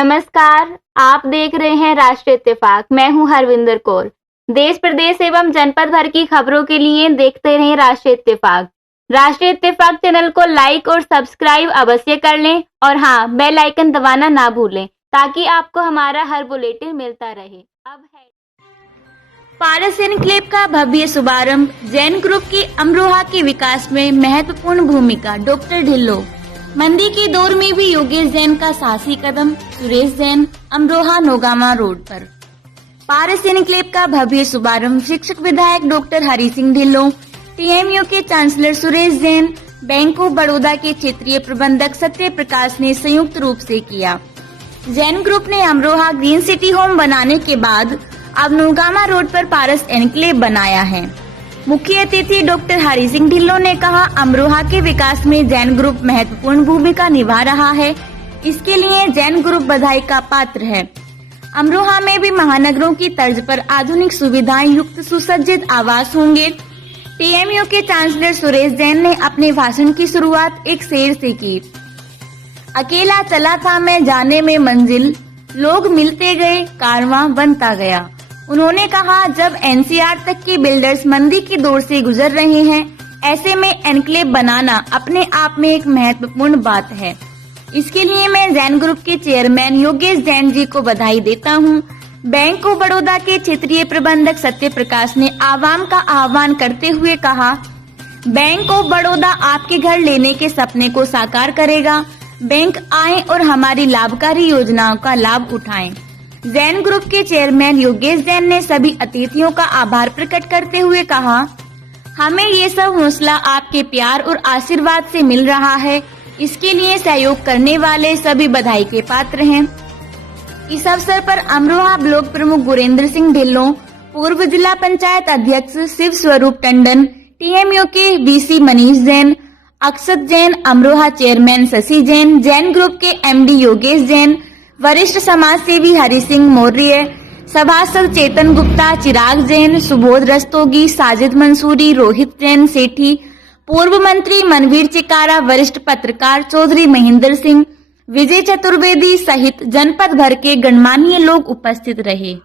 नमस्कार, आप देख रहे हैं राष्ट्रीय इत्तेफाक। मैं हूं हरविंदर कौर। देश प्रदेश एवं जनपद भर की खबरों के लिए देखते रहें राष्ट्रीय इत्तेफाक। राष्ट्रीय इत्तेफाक चैनल को लाइक और सब्सक्राइब अवश्य कर लें और हाँ, बेल आइकन दबाना ना भूलें ताकि आपको हमारा हर बुलेटिन मिलता रहे। अब है पारस एन्क्लेव का भव्य शुभारंभ। जैन ग्रुप की अमरोहा के विकास में महत्वपूर्ण भूमिका। डॉक्टर ढिल्लों। मंदी के दौर में भी योगेश जैन का साहसी कदम। सुरेश जैन, अमरोहा नौगामा रोड पर। पारस एन्क्लेव का भव्य शुभारंभ शिक्षक विधायक डॉक्टर हरि सिंह ढिल्लों, टीएमयू के chancellor Suresh Jain, bank of Baroda के क्षेत्रीय प्रबंधक सत्य प्रकाश ने संयुक्त रूप से किया। जैन ग्रुप ने अमरोहा ग्रीन सिटी होम बनाने के बाद अब नौगामा रोड पर पारस एन्क्लेव बनाया है। मुख्य अतिथि डॉक्टर हरि सिंह ढिल्लों ने कहा, अमरोहा के विकास में जैन ग्रुप महत्वपूर्ण भूमिका निभा रहा है। इसके लिए जैन ग्रुप बधाई का पात्र है। अमरोहा में भी महानगरों की तर्ज पर आधुनिक सुविधाएं युक्त सुसज्जित आवास होंगे। टीएमयू के चांसलर सुरेश जैन ने अपने भाषण की शुरुआत एक शेर से की। अकेला चला था मैं जाने में मंजिल, लोग मिलते गए कारवां बनता गया। उन्होंने कहा, जब एनसीआर तक के बिल्डर्स मंदी के दौर से गुजर रहे हैं, ऐसे में एन्क्लेव बनाना अपने आप में एक महत्वपूर्ण बात है। इसके लिए मैं जैन ग्रुप के चेयरमैन योगेश जैन जी को बधाई देता हूं। बैंक ऑफ बड़ौदा के क्षेत्रीय प्रबंधक सत्य प्रकाश ने आवाम का आह्वान करते हुए कहा, बैंक ऑफ बड़ौदा आपके घर लेने के सपने को साकार करेगा। बैंक आए और हमारी लाभकारी योजनाओं का लाभ उठाएं। जैन ग्रुप के चेयरमैन योगेश जैन ने सभी अतिथियों का आभार प्रकट करते हुए कहा, हमें ये सब हौसला आपके प्यार और आशीर्वाद से मिल रहा है। इसके लिए सहयोग करने वाले सभी बधाई के पात्र हैं। इस अवसर पर अमरोहा ब्लॉक प्रमुख गुरेंद्र सिंह ढिल्लों, पूर्व जिला पंचायत अध्यक्ष शिव स्वरूप टंडन, टीएमयू के बीसी मनीष जैन, अक्षत जैन, अमरोहा चेयरमैन शशि जैन, जैन ग्रुप के एमडी योगेश जैन, वरिष्ठ समाज सेवी हरि सिंह मौर्य, सभासद चेतन गुप्ता, चिराग जैन, सुबोध रस्तोगी, साजिद मंसूरी, रोहित जैन सेठी, पूर्व मंत्री मनवीर चिकारा, वरिष्ठ पत्रकार चौधरी महेंद्र सिंह, विजय चतुर्वेदी सहित जनपद भर के गणमान्य लोग उपस्थित रहे।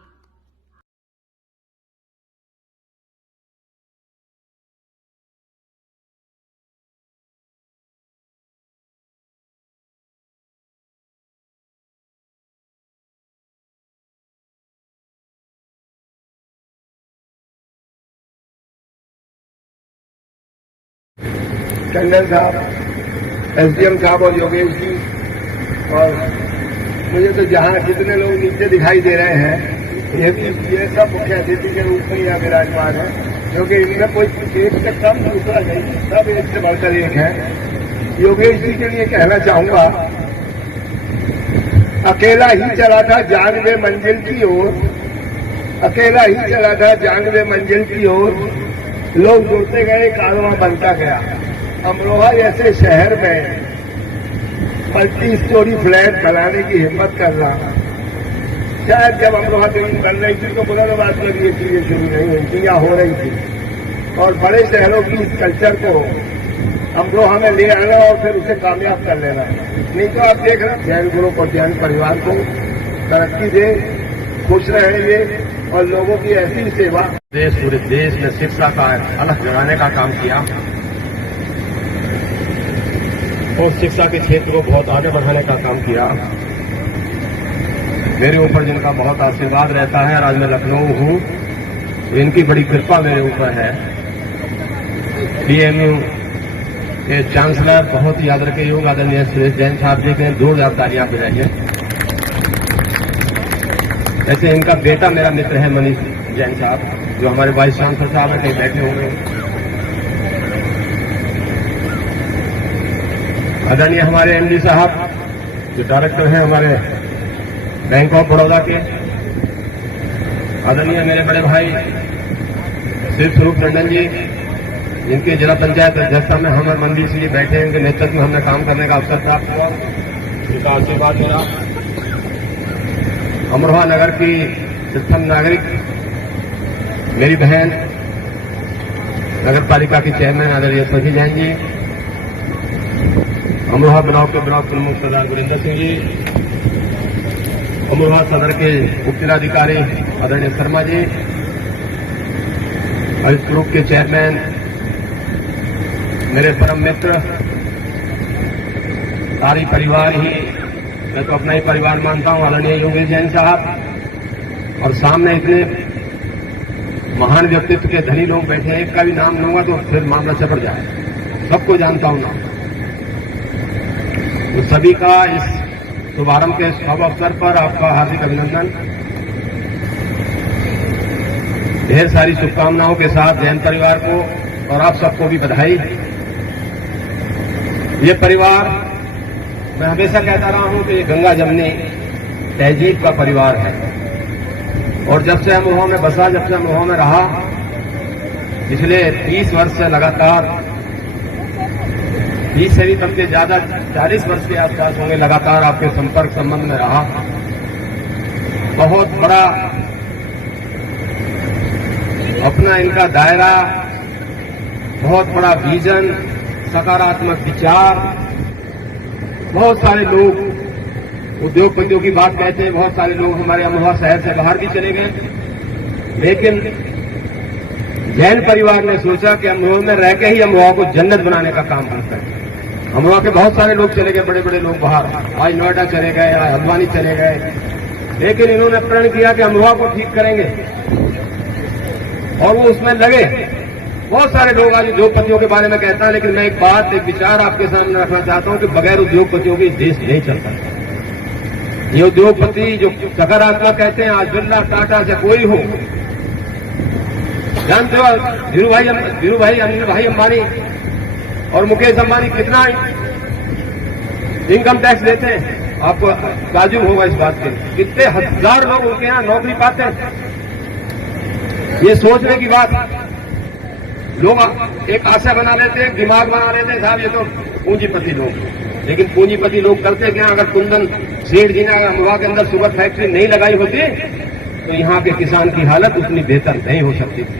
टंडन साहब, एसडीएम साहब और योगेश जी, और मुझे तो जहाँ जितने लोग नीचे दिखाई दे रहे हैं ये सब मुख्य अतिथि के रूप में यहाँ विराजमान है, क्योंकि इनमें कोई एक से कम दूसरा नहीं, सब एक से बढ़कर एक है। योगेश जी के लिए कहना चाहूंगा, अकेला ही चला था जानवे मंजिल की ओर, अकेला ही चला था जानवे मंजिल की ओर, लोग जुड़ते गए कारवां बनता गया। अमरोहा जैसे शहर में मल्टी स्टोरी फ्लैट बनाने की हिम्मत करना, शायद जब अमरोहा बन रही थी तो पुनर्वास में ये चीजें शुरू नहीं हुई थी या हो रही थी, और बड़े शहरों की इस कल्चर को अमरोहा में ले आना और फिर उसे कामयाब कर लेना। नहीं तो आप देख रहे जैन ग्रुप और जैन परिवार को तरक्की दे, खुश रहे ये, और लोगों की ऐसी सेवा। पूरे देश में शिक्षा का अलग जगाने का काम किया और शिक्षा के क्षेत्र को बहुत आगे बढ़ाने का काम किया। मेरे ऊपर जिनका बहुत आशीर्वाद रहता है, और आज मैं लखनऊ हूँ, इनकी बड़ी कृपा मेरे ऊपर है। टीएमयू के चांसलर बहुत ही आदर के योग आदरणीय सुरेश जैन साहब जी के 2000 तालियां बजाइए। ऐसे इनका बेटा मेरा मित्र है मनीष जैन साहब, जो हमारे वाइस चांसलर साहब हैं, कहीं बैठे होंगे। आदरणीय हमारे एमडी साहब जो डायरेक्टर हैं हमारे बैंक ऑफ बड़ौदा के, आदरणीय मेरे बड़े भाई शिव स्वरूप टंडन जी, जिनके जिला पंचायत अध्यक्षता में हम मंदिर से बैठे हैं, उनके नेतृत्व में हमने काम करने का अवसर प्राप्त हुआ, उनका आशीर्वाद मिला। अमरोहा नगर की प्रथम नागरिक मेरी बहन नगर पालिका की चेयरमैन आदरणीय शशि जैन जी, अमरोहा ब्लॉक के ब्लॉक प्रमुख सरदार गुरिंदर सिंह जी, अमरोहा सदर के उप जिलाधिकारी आदरणीय शर्मा जी, इस ग्रुप के चेयरमैन मेरे परम मित्र, सारी परिवार ही, मैं तो अपना ही परिवार मानता हूं, आदरणीय योगेश जैन साहब, और सामने इतने महान व्यक्तित्व के धनी लोग बैठे हैं, एक का भी नाम लूंगा तो फिर मामला चपड़ जाए, सबको जानता हूं ना। तो सभी का इस शुभारंभ के शुभ अवसर पर आपका हार्दिक अभिनंदन, ढेर सारी शुभकामनाओं के साथ जैन परिवार को और आप सबको भी बधाई। ये परिवार, मैं हमेशा कहता रहा हूं कि ये गंगा जमनी तहजीब का परिवार है, और जब से अमरोहा में बसा, जब से अमरोहा में रहा, पिछले 30 वर्ष से लगातार, 30 से भी कम से ज्यादा 40 वर्ष के आसपास होंगे, लगातार आपके संपर्क संबंध में रहा। बहुत बड़ा अपना इनका दायरा, बहुत बड़ा विजन, सकारात्मक विचार। बहुत सारे लोग उद्योगपतियों की बात कहते हैं, बहुत सारे लोग हमारे अमरोहा शहर से बाहर भी चले गए, लेकिन जैन परिवार ने सोचा कि अमरोहा में रह के ही अमरोहा को जन्नत बनाने का काम करता है। अमरोहा के बहुत सारे लोग चले गए, बड़े बड़े लोग बाहर, आज नोएडा चले गए, आज हल्द्वानी चले गए, लेकिन इन्होंने प्रण किया कि अमरोहा को ठीक करेंगे, और वो उसमें लगे। बहुत सारे लोग आज उद्योगपतियों के बारे में कहता है, लेकिन मैं एक बात, एक विचार आपके सामने रखना चाहता हूं कि बगैर उद्योगपतियों के देश नहीं चलता। ये उद्योगपति जो सकारात्मक कहते हैं, आज बिरला, टाटा से कोई हो, जानते हो धीरू भाई अनिल भाई अंबानी और मुकेश अंबानी कितना इनकम टैक्स देते हैं, आपको ताजुब होगा इस बात के। कितने हजार लोग उनके यहां नौकरी पाते हैं। ये सोचने की बात, लोग एक आशा बना लेते हैं, दिमाग बना लेते हैं, साहब ये तो पूंजीपति लोग। लेकिन पूंजीपति लोग करते क्या? अगर कुंदन सेठ जी ने अगर अमरोहा के अंदर शुगर फैक्ट्री नहीं लगाई होती तो यहां के किसान की हालत उतनी बेहतर नहीं हो सकती थी।